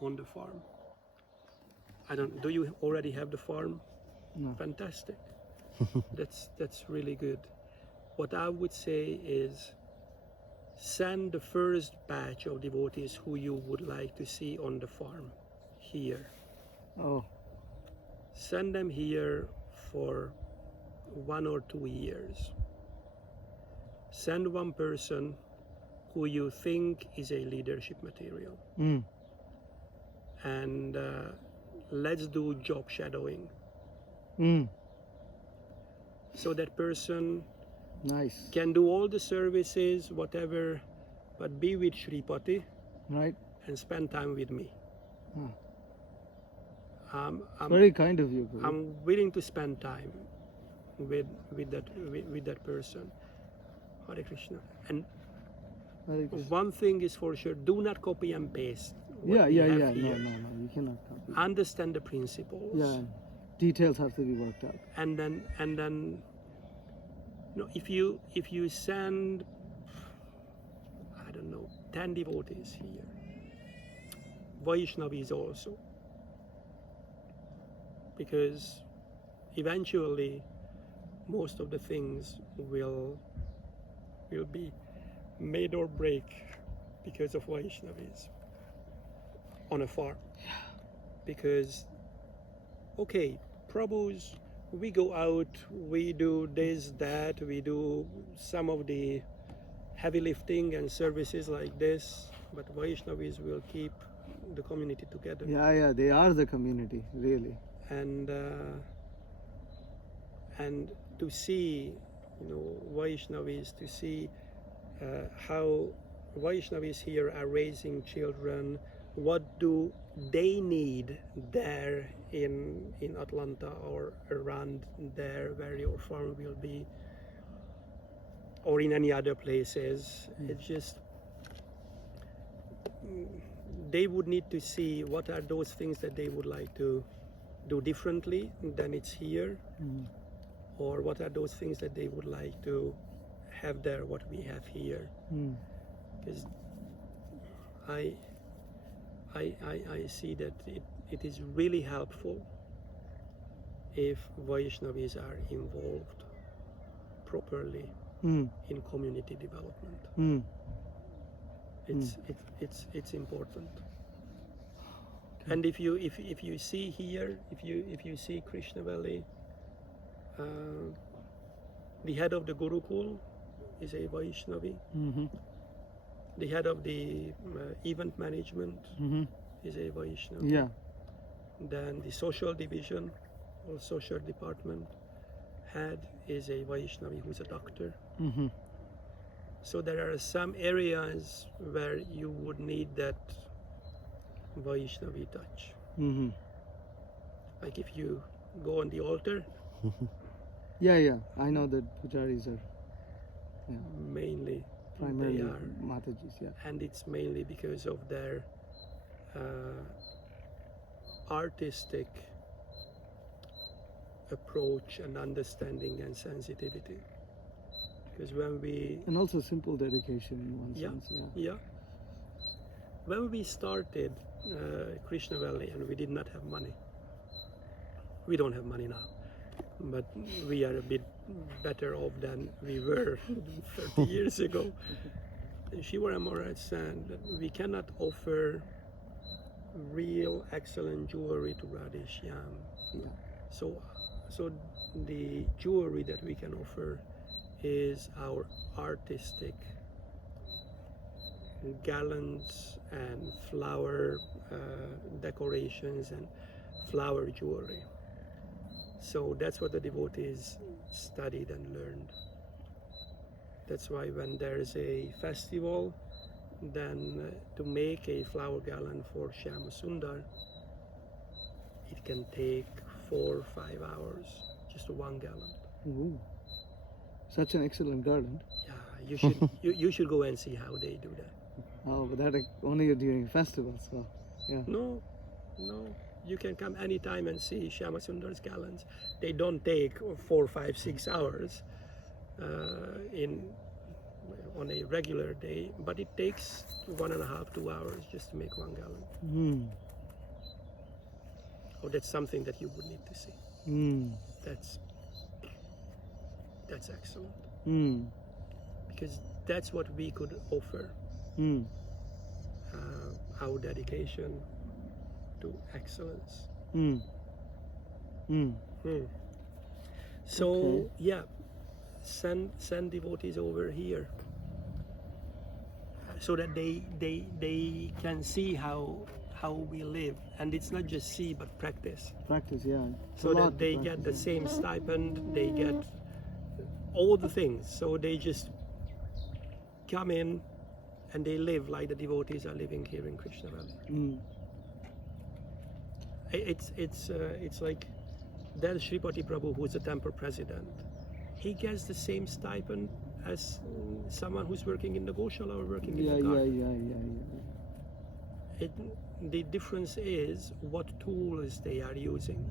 on the farm. Do you already have the farm? No. Fantastic. That's really good. What I would say is send the first batch of devotees who you would like to see on the farm here. Oh, Send them here for 1 or 2 years. Send one person who you think is a leadership material. And let's do job shadowing. So that person nice. can do all the services, whatever, but be with Shripati, Right. and spend time with me. I'm Very kind of you, Guru. I'm willing to spend time with that person. Hare Krishna. And Very good. one thing is for sure: do not copy and paste. what Yeah. we have No, here. you cannot copy. Understand the principles. Yeah, details have to be worked out. And then if you send, I don't know, 10 devotees here, Vaishnavis also, because eventually most of the things will be made or break because of Vaishnavis on a farm. Because okay, Prabhus, we go out, we do this, that, we do some of the heavy lifting and services like this, but Vaishnavis will keep the community together. Yeah, they are the community, really. And to see, Vaishnavis, to see how Vaishnavis here are raising children, what do they need there in Atlanta or around there where your farm will be, or in any other places. It's just, they would need to see what are those things that they would like to do differently than it's here, or what are those things that they would like to have there, what we have here. Because I see that it is really helpful if Vaishnavis are involved properly in community development. It's important. And if you see here, if you see Krishna Valley, the head of the Gurukul is a Vaishnavi. The head of the event management is a Vaishnavi. Yeah. Then the social division or social department head is a Vaishnavi who's a doctor. So there are some areas where you would need that Vaishnavi touch. Like if you go on the altar, Yeah, I know that pujaris are mainly primarily they are, Matajis, yeah. and it's mainly because of their artistic approach and understanding and sensitivity. Because when we And also simple dedication in one sense, yeah. When we started Krishna Valley and we did not have money, we don't have money now, but we are a bit better off than we were 30 years ago. And Shiva Maharaj said that we cannot offer real excellent jewelry to Radhe Shyam. So the jewelry that we can offer is our artistic garlands and flower decorations and flower jewelry. So that's what the devotees studied and learned. That's why when there's a festival, then to make a flower garland for Shyama Sundar, it can take 4 or 5 hours, just one garland. Ooh. Such an excellent garland. Yeah, you should you should go and see how they do that. Oh, but that only during festivals, so yeah. No, you can come anytime and see Shyama Sundar's garlands. They don't take 4, 5, 6 hours on a regular day, but it takes 1.5, 2 hours just to make one garland. Oh, that's something that you would need to see. Mm. That's excellent, Mm. because that's what we could offer. Mm. Our dedication to excellence. Mm. Mm. Hmm. So Okay. yeah, send devotees over here so that they can see how we live, and it's not just see but practice, Practice, yeah. It's a so lot that to they get the practice, yeah. same stipend, they get all the things, so they just come in and they live like the devotees are living here in Krishna Valley. Mm. It's like that Sripati Prabhu, who's the temple president, he gets the same stipend as someone who's working in the Goshala or working Yeah, in the yeah, garden. yeah. The difference is what tools they are using.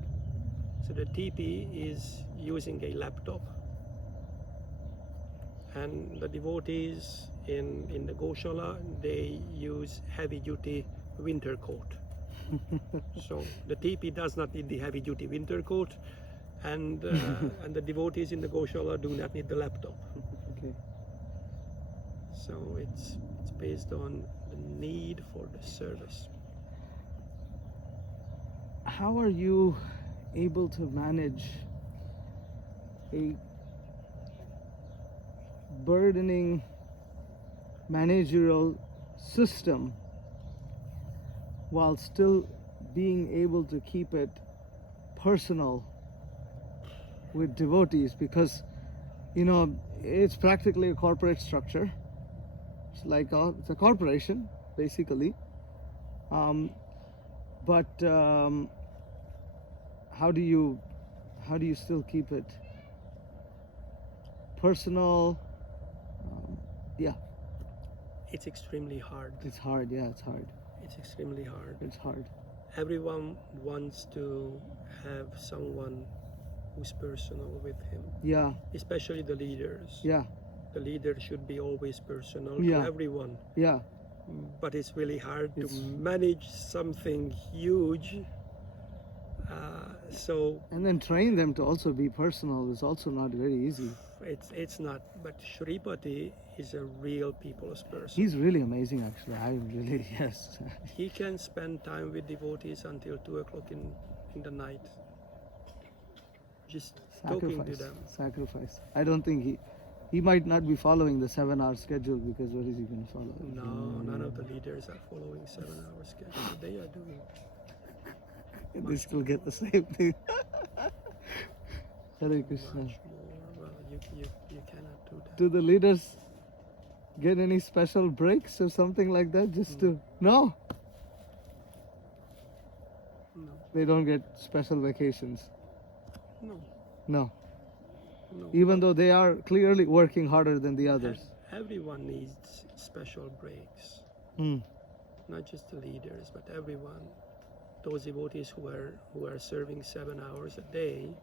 So the TP is using a laptop, and the devotees in the Goshala, they use heavy duty winter coat. So the TP does not need the heavy duty winter coat, and and the devotees in the Goshala do not need the laptop. Okay. So it's based on the need for the service. How are you able to manage a burdening managerial system while still being able to keep it personal with devotees? Because it's practically a corporate structure. It's like it's a corporation basically, but how do you still keep it personal? Yeah, It's extremely hard. it's hard. Yeah, it's hard. It's extremely hard. It's hard. Everyone wants to have someone who's personal with him, Yeah, especially the leaders. yeah, The leader should be always personal Yeah. to everyone, yeah. but it's really hard It's- to manage something huge. So And then train them to also be personal is also not very easy. it's not. But Shripati is a real people's person. He's really amazing, actually. I really yes. He can spend time with devotees until 2 o'clock in the night, just talking to them. Sacrifice. I don't think he might not be following the 7-hour schedule, because what is he going to follow? No, none of the leaders are following 7-hour schedule. They are doing. And they still get the same thing. Hare Krishna. Much more. Well, you cannot do that. Do the leaders get any special breaks or something like that? Just to no, No, they don't get special vacations. no, No, no. even though they are clearly working harder than the others. Everyone needs special breaks. Mm. Not just the leaders, but everyone. Those devotees who are serving 7 hours a day.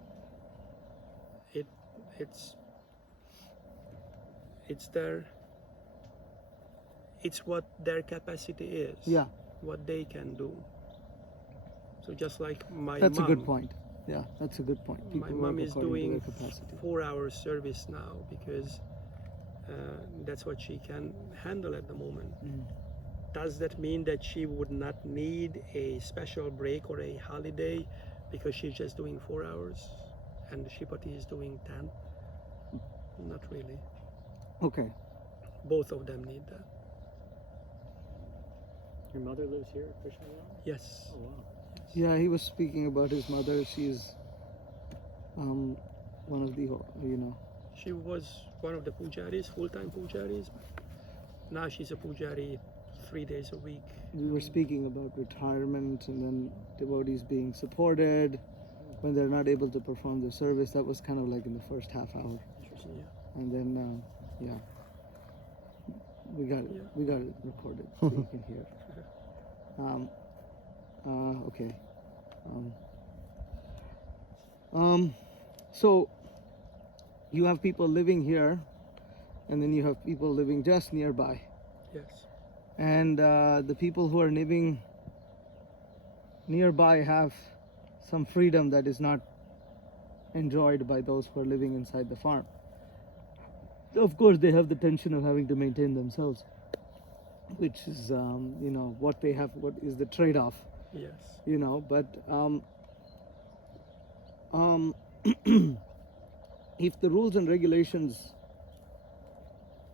It's what their capacity is. Yeah, What they can do. So just like my that's mom. a good point. Yeah, that's a good point. My People mom work is according to doing their capacity. 4-hour service now because that's what she can handle at the moment. Mm. Does that mean that she would not need a special break or a holiday because she's just doing 4 hours and Shripati is doing 10? Not really. Okay. Both of them need that. Your mother lives here at Krishna Valley? Yes. Oh, wow. Yeah, he was speaking about his mother. She's one of the She was one of the pujaris, full-time pujaris. Now she's a pujari 3 days a week. we were speaking about retirement and then devotees being supported when they're not able to perform their service. That was kind of like in the first half hour, Yeah. and then we got it. Yeah. We got it recorded so you can hear. Okay. So you have people living here, and then you have people living just nearby. Yes. And the people who are living nearby have some freedom that is not enjoyed by those who are living inside the farm. Of course, they have the tension of having to maintain themselves, which is, what they have, what is the trade-off, Yes. but if the rules and regulations,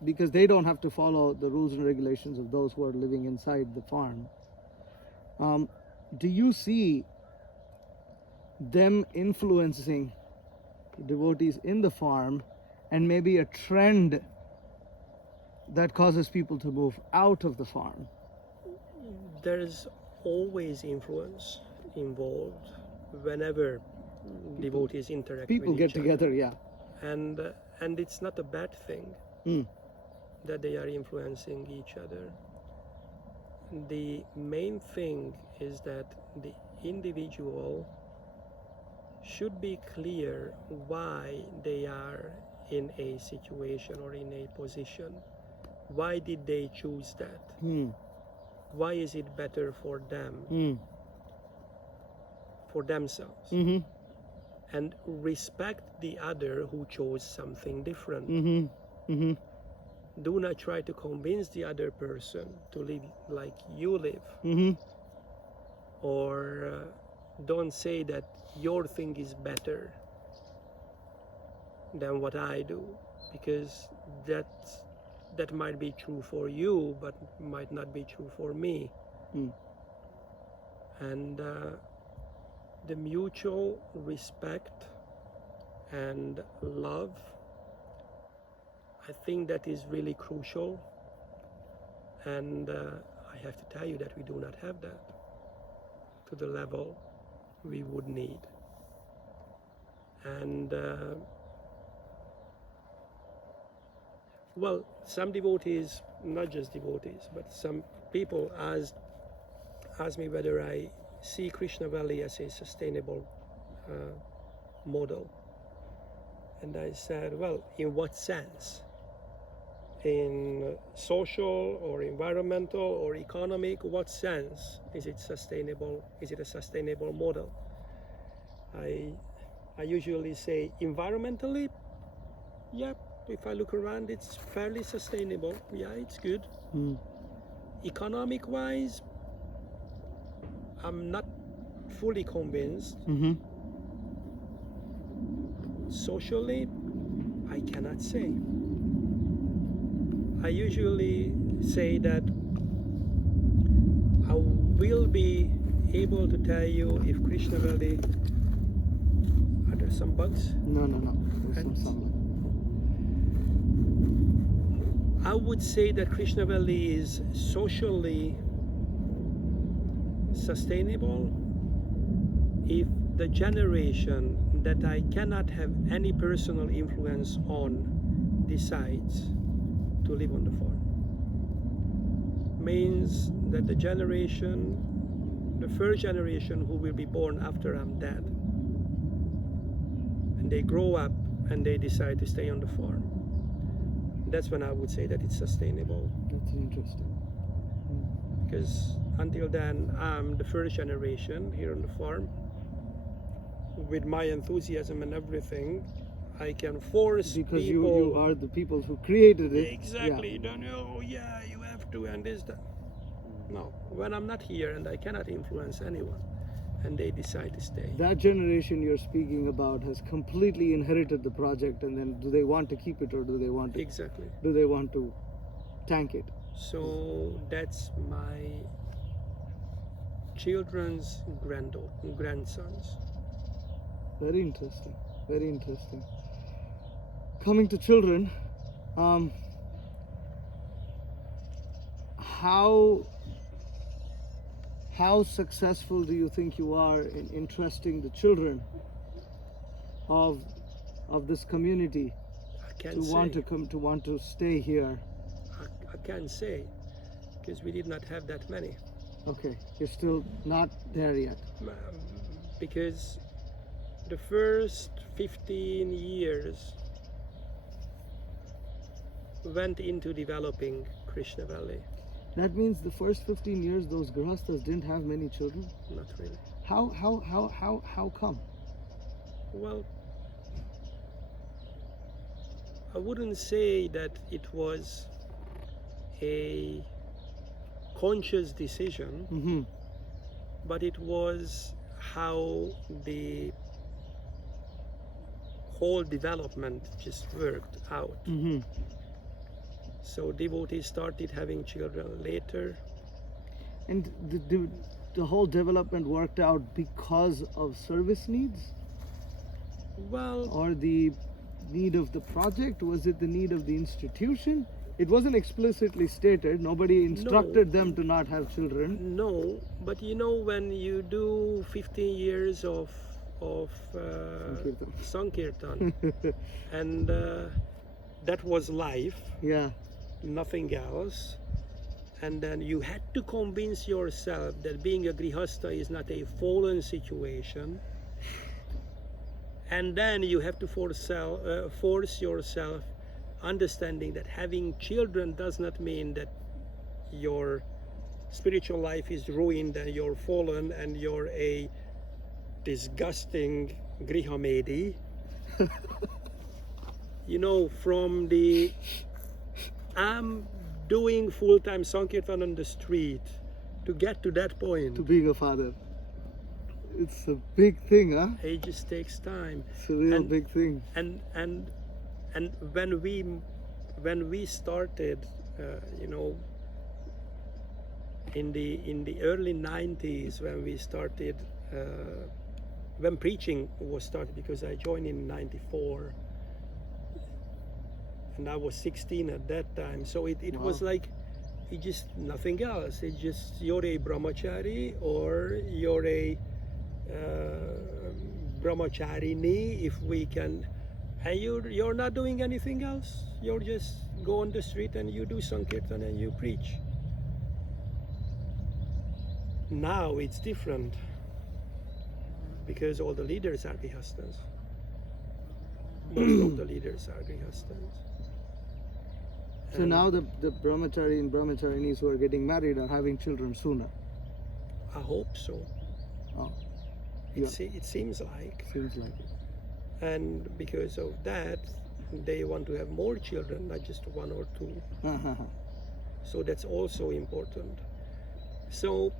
because they don't have to follow the rules and regulations of those who are living inside the farm, do you see them influencing devotees in the farm, and maybe a trend that causes people to move out of the farm? There's always influence involved whenever devotees interact People with get each other. together, yeah. And it's not a bad thing that they are influencing each other. The main thing is that the individual should be clear why they are in a situation or in a position. Why did they choose that? Why is it better for them, for themselves? And respect the other who chose something different. Do not try to convince the other person to live like you live. Or don't say that your thing is better than what I do, because that might be true for you, but might not be true for me. And the mutual respect and love, I think that is really crucial. And I have to tell you that we do not have that to the level we would need. And well, some devotees, not just devotees, but some people ask me whether I see Krishna Valley as a sustainable model. And I said, well, in what sense? In social or environmental or economic, what sense is it sustainable? Is it a sustainable model? I usually say environmentally, yeah, if I look around, it's fairly sustainable. Yeah, it's good. Economic wise, I'm not fully convinced. Socially, I cannot say. I usually say that I will be able to tell you if Krishna Valley, are there some bugs? No. There's some sunlight. I would say that Krishna Valley is socially sustainable if the generation that I cannot have any personal influence on decides to live on the farm. Means that the first generation who will be born after I'm dead, and they grow up and they decide to stay on the farm, that's when I would say that it's sustainable. That's interesting. Because until then, I'm the first generation here on the farm. With my enthusiasm and everything, I can force Because people. you are the people who created it. Exactly. Don't know. Yeah, you have to, and this, that. No, when I'm not here and I cannot influence anyone, and they decide to stay. That generation you're speaking about has completely inherited the project, and then do they want to keep it, or do they want to? Exactly. Do they want to tank it? So that's my children's grandsons. Very interesting. Very interesting. Coming to children, how successful do you think you are in interesting the children of this community want to stay here? I can't say, because we did not have that many. Okay, you're still not there yet. Because the first 15 years went into developing Krishna Valley. That means the first 15 years those grahasthas didn't have many children. Not really. How come? Well, I wouldn't say that it was a conscious decision, Mm-hmm. but it was how the whole development just worked out. Mm-hmm. So devotees started having children later. And the whole development worked out because of service needs, Well, or the need of the project? Was it the need of the institution? It wasn't explicitly stated. Nobody instructed them to not have children. no, but you know, when you do 15 years of Sankirtan, and that was life, Yeah. nothing else, and then you had to convince yourself that being a grihastha is not a fallen situation, and then you have to force yourself understanding that having children does not mean that your spiritual life is ruined and you're fallen and you're a disgusting grihamedi. You know, from the I'm doing full-time Sankirtan on the street to get to that point, To being a father, it's a big thing, huh? it just takes time. It's a real And- big thing. And when we started, you know, in the early 90s, when we started, when preaching was started, because I joined in 94 and I was 16 at that time, so it was Wow. like it just nothing else. It's just you're a brahmachari or you're a brahmacharini, if we can, and you're not doing anything else. You're just go on the street and you do Sankirtan and you preach. Now it's different because all the leaders are grihasthas. Most of the leaders are grihasthas. So And now the brahmachari and brahmacharinis who are getting married are having children sooner. I hope so. Oh, It seems like. seems like it. And because of that, they want to have more children, not just one or two. So that's also important. So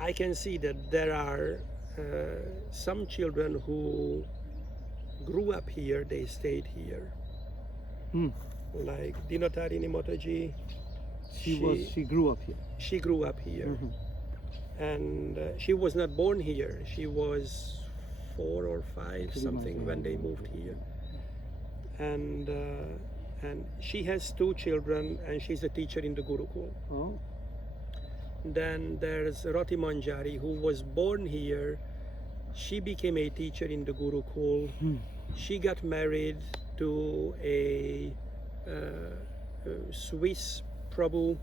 I can see that there are some children who grew up here, they stayed here. Hmm. Like Dinatarini Mataji, She grew up here. she grew up here. Mhm. And she was not born here. She was 4 or 5 Pretty something much, when yeah. they moved here. And she has 2 children and she's a teacher in the Gurukul. Oh, Then there's Rati Manjari, who was born here. She became a teacher in the Gurukul. She got married to a Swiss Prabhu,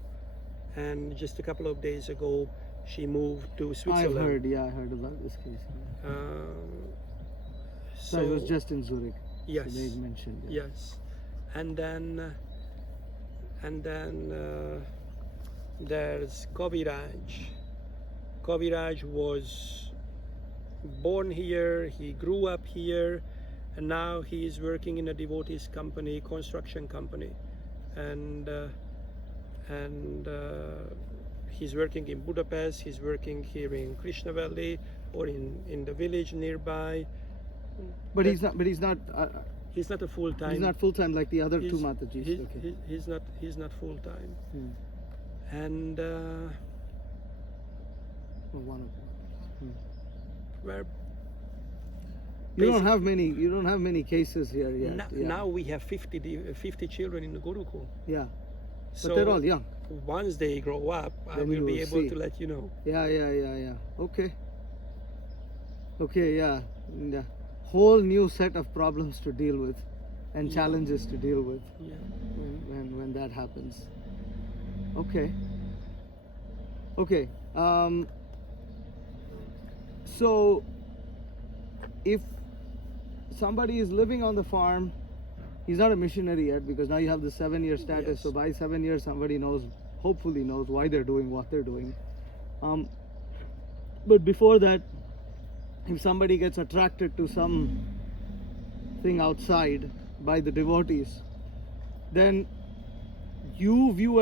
and just a couple of days ago she moved to Switzerland. I heard about this case. So So it was just in Zurich. yes, So they mentioned. Yeah. yes, and then there's Kaviraj. Kaviraj was born here. He grew up here, and now he is working in a devotees company, construction company, and he's working in Budapest. He's working here in Krishna Valley or in the village nearby. But he's not. But he's not. He's not a full time. He's not full time like the other two He's- Matajis. Okay. He's not full time, Hmm. and Well, one of them. where You don't basic- have many. You don't have many cases here yet. now, Yeah. now we have 50 children in the Gurukul. Yeah. So But they're all young. once they grow up, I Then will you be will able see. to let you know. Yeah. Okay. Okay. Yeah. Yeah. Whole new set of problems to deal with, and Yeah. challenges to deal with Yeah. when that happens. Okay. Okay. So, if somebody is living on the farm, he's not a missionary yet because now you have the 7-year status. Yes. So by 7 years, somebody knows hopefully knows why they're doing what they're doing. But before that, if somebody gets attracted to some thing outside by the devotees, then you view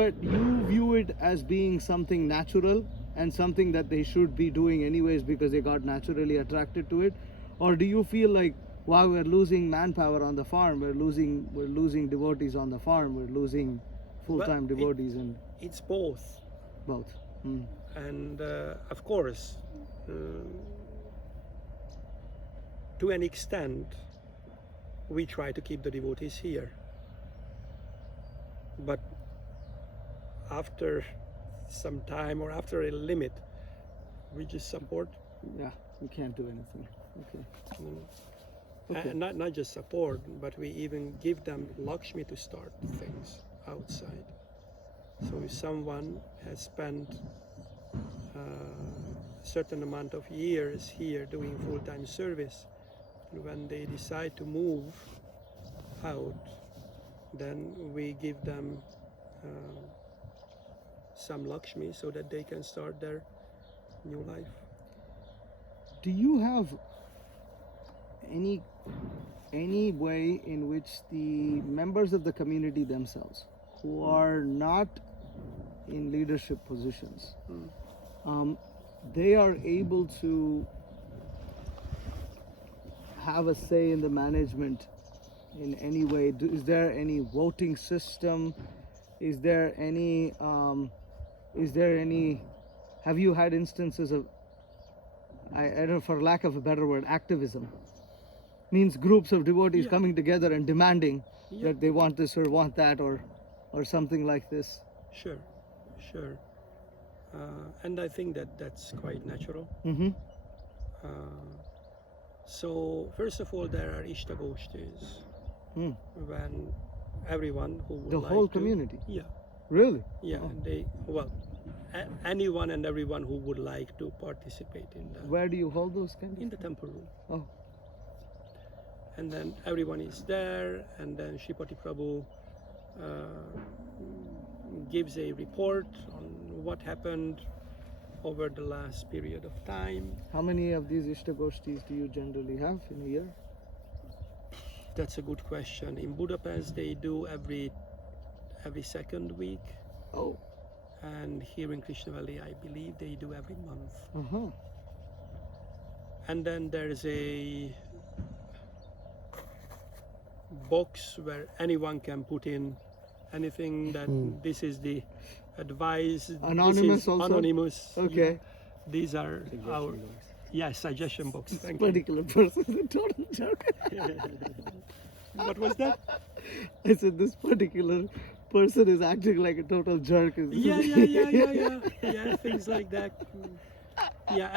it as being something natural and something that they should be doing anyways because they got naturally attracted to it, or do you feel like, wow, we're losing manpower on the farm, we're losing devotees on the farm, we're losing full-time devotees, and It's both. both? Mm. And of course, to an extent, we try to keep the devotees here. But after some time or after a limit, we just support. Yeah, you can't do anything. Okay. Okay. And not just support, but we even give them Lakshmi to start things outside. So if someone has spent a certain amount of years here doing full-time service, and when they decide to move out, then we give them some Lakshmi so that they can start their new life. Do you have any way in which the members of the community themselves, who are not in leadership positions, they are able to have a say in the management in any way? Is there any voting system? Is there any have you had instances of, I don't know, for lack of a better word, activism? Means groups of devotees coming together and demanding that they want this or want that, or something like this. Sure. And I think that that's quite natural. Mm-hmm. So first of all, there are Ishtagoshtis when everyone who would The like whole to, community? Yeah. Really? Yeah, Oh. Anyone and everyone who would like to participate in that. Where do you hold those kind of In the temple room. Oh. And then everyone is there, and then Shripati Prabhu gives a report on what happened over the last period of time. How many of these Ishtagoshtis do you generally have in a year? That's a good question. In Budapest, they do every second week. Oh. And here in Krishna Valley, I believe they do every month. Uh-huh. And then there's a box where anyone can put in anything that this is the advice. Anonymous this is also? Anonymous. Okay. These are our suggestion box. Thank you. Particular person is a total jerk. What was that? I said this particular person is acting like a total jerk. Yeah, things like that. Yeah,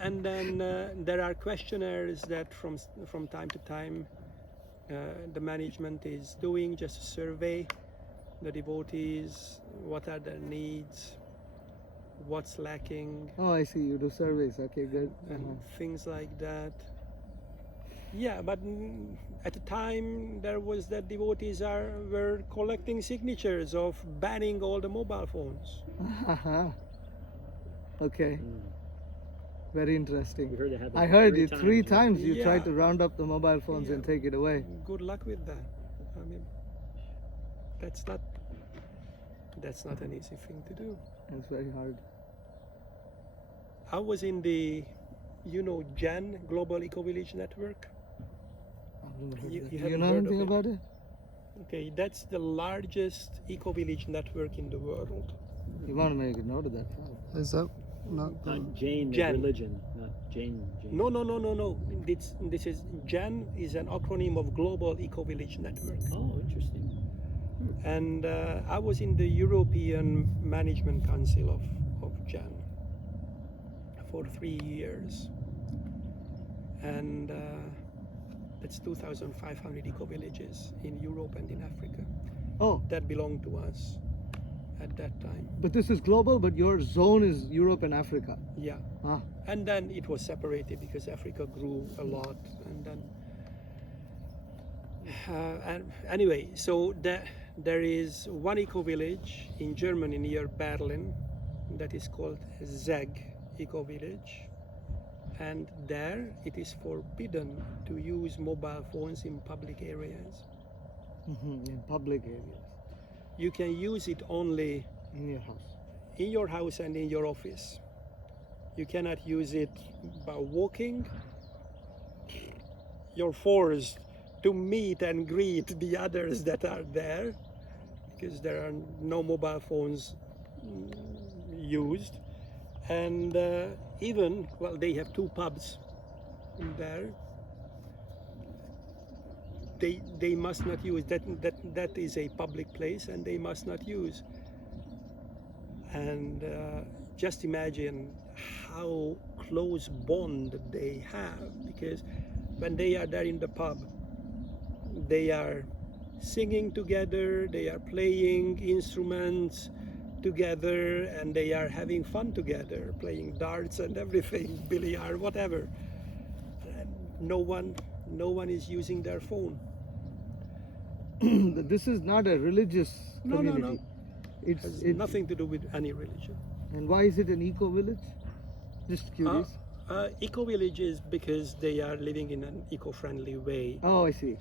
and then there are questionnaires that from time to time the management is doing, just to survey the devotees, what are their needs, what's lacking. Oh, I see. You do surveys. Okay, good. And things like that. Yeah, but at the time there was that devotees were collecting signatures of banning all the mobile phones. Uh-huh. Okay. Very interesting. We heard they had I heard it times, three right? times. You Yeah. tried to round up the mobile phones and take it away. Good luck with that. I mean, that's not an easy thing to do. It's very hard. I was in the, GEN, Global Eco Village Network. I've never heard You- that. you Do you haven't know heard anything of it? about it? Okay, that's the largest eco village network in the world. You want to make a note of that. Is that not Not Jain, the Jen. religion, not Jain. No. This is GEN is an acronym of Global Eco Village Network. Oh, interesting. And I was in the European Management Council of GEN for 3 years. And that's 2,500 eco villages in Europe and in Africa Oh, that belonged to us at that time. but this is global, but your zone is Europe and Africa. Yeah. Ah. And then it was separated because Africa grew a lot. And then, and anyway, so there is one eco-village in Germany near Berlin that is called Zeg eco-village, and there it is forbidden to use mobile phones in public areas. In public areas, You can use it only in your house. in your house and in your office. You cannot use it by walking. You're forced to meet and greet the others that are there because there are no mobile phones used. And even, well, they have two pubs there. They must not use that is a public place and they must not use. And just imagine how close bond they have, because when they are there in the pub, they are singing together, they are playing instruments together, and they are having fun together, playing darts and everything, billiard, whatever. And no one is using their phone. This is not a religious No, community. no. It has nothing to do with any religion. And why is it an eco-village? Just curious. Eco-village is because they are living in an eco-friendly way. Oh, I see.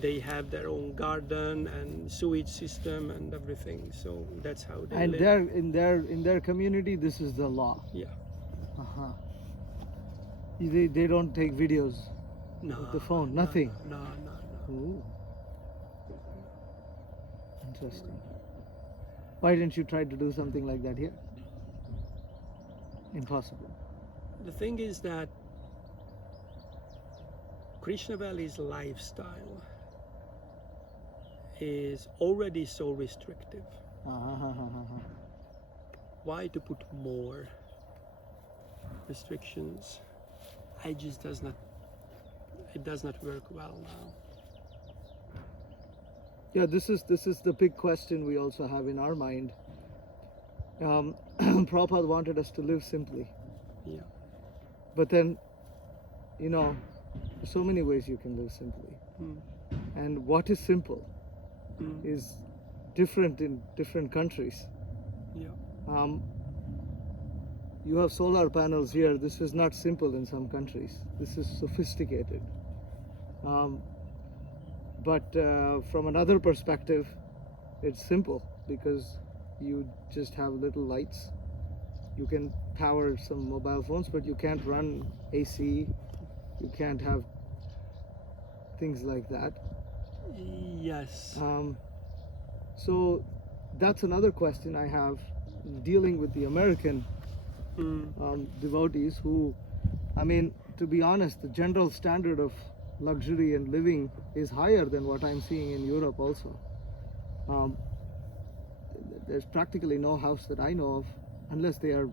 They have their own garden and sewage system and everything, so that's how they And live. in their community, this is the law. Yeah. Uh-huh. They don't take videos No. with the phone. Nothing. No. Ooh. Interesting. Why didn't you try to do something like that here? Impossible. The thing is that Krishna Valley's lifestyle is already so restrictive. Why to put more restrictions? It does not work well now. Yeah, this is the big question we also have in our mind. Prabhupada wanted us to live simply. Yeah. But then, there's so many ways you can live simply. And what is simple is different in different countries. Yeah. You have solar panels here. This is not simple in some countries. This is sophisticated. But from another perspective, it's simple because you just have little lights. You can power some mobile phones, but you can't run AC. You can't have things like that. Yes. So that's another question I have, dealing with the American devotees who, to be honest, the general standard of luxury and living is higher than what I'm seeing in Europe also. There's practically no house that I know of, unless they are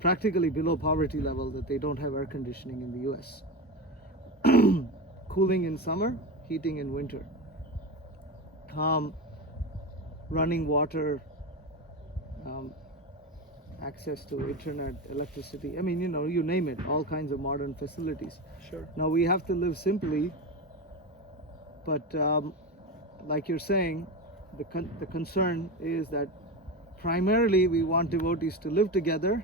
practically below poverty level, that they don't have air conditioning in the US. Cooling in summer, heating in winter. Running water, access to internet, electricity, you name it, all kinds of modern facilities. Sure. Now we have to live simply, but like you're saying, the concern is that primarily we want devotees to live together,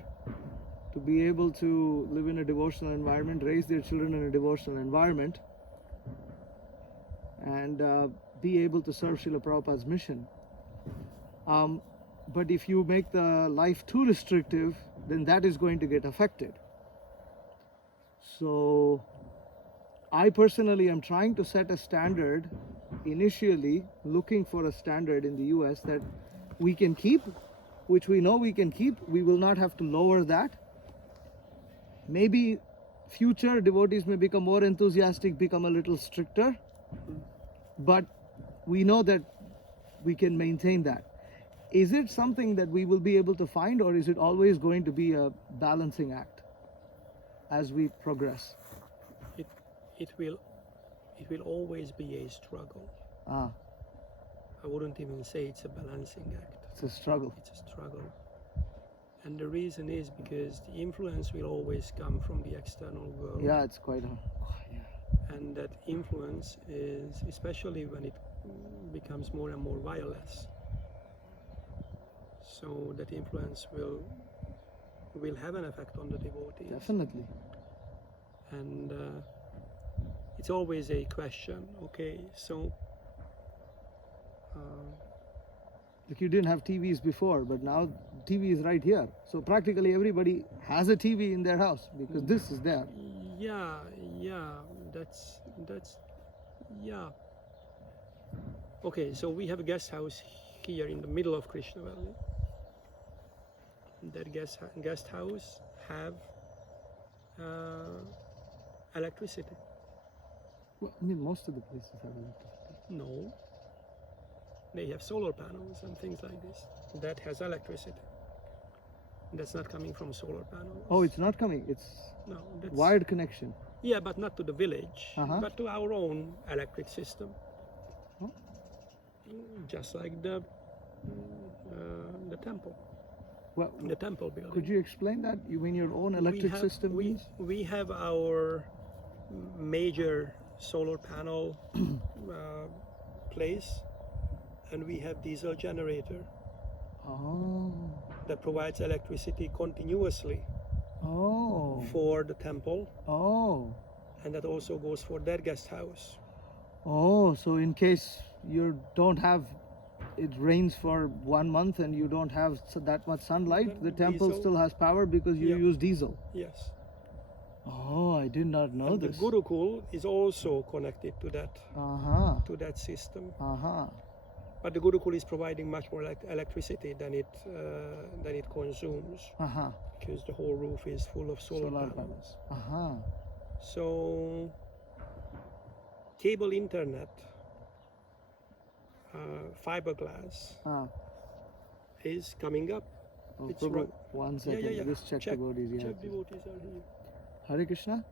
to be able to live in a devotional environment, raise their children in a devotional environment, and be able to serve Srila Prabhupada's mission. But if you make the life too restrictive, then that is going to get affected. So I personally am trying to set a standard, initially looking for a standard in the US that we can keep, which we know we can keep. We will not have to lower that. Maybe future devotees may become more enthusiastic, become a little stricter, but we know that we can maintain that. Is it something that we will be able to find, or is it always going to be a balancing act as we progress? It will always be a struggle. Ah, I wouldn't even say it's a balancing act. it's a struggle. It's a struggle. And the reason is because the influence will always come from the external world. Yeah, it's quite hard. And that influence is, especially becomes more and more wireless. So that influence will have an effect on the devotees. Definitely. And it's always a question. Okay, so Like you didn't have TVs before, but now TV is right here. So practically everybody has a TV in their house because this is there. yeah, that's yeah. Okay, so we have a guest house here in the middle of Krishna Valley. That guest house have electricity. Well, I mean, most of the places have electricity. No, they have solar panels and things like this. That has electricity. That's not coming from solar panels. Oh, it's not coming. It's no, that's wired connection. Yeah, but not to the village, Uh-huh. but to our own electric system. Oh. Just like the temple, Well, the temple building. could you explain that? You mean your own electric system? means? We have our major solar panel place, and we have diesel generator Oh. that provides electricity continuously Oh. for the temple, Oh. and that also goes for their guest house. Oh, so in case you don't have, it rains for 1 month and you don't have that much sunlight, Then the temple diesel. still has power because you Yeah. use diesel. Yes. Oh, I did not know And the this. Gurukul is also connected to Uh-huh. that system. Uh-huh. But the Gurukul is providing much more electricity than it consumes, Uh-huh. because the whole roof is full of solar panels. Uh-huh. So cable internet, fiberglass Ah. is coming up. Oh, It's Prabhu, right. one second. Yeah. Just check the devotees. Yeah. Check devotees are here. Hare Krishna.